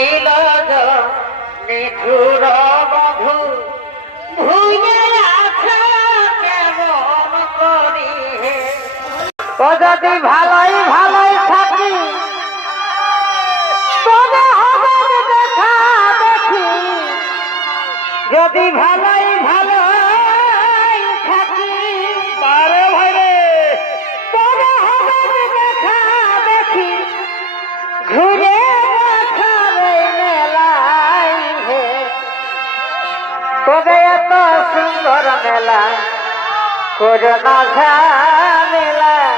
নীলজ যদি ভালোই ভালোই থাকি। তবে হবে দেখা দেখি। যদি ভালোই ভালোই তবে এত সুন্দর মেলা? করোনা ঝামেলা।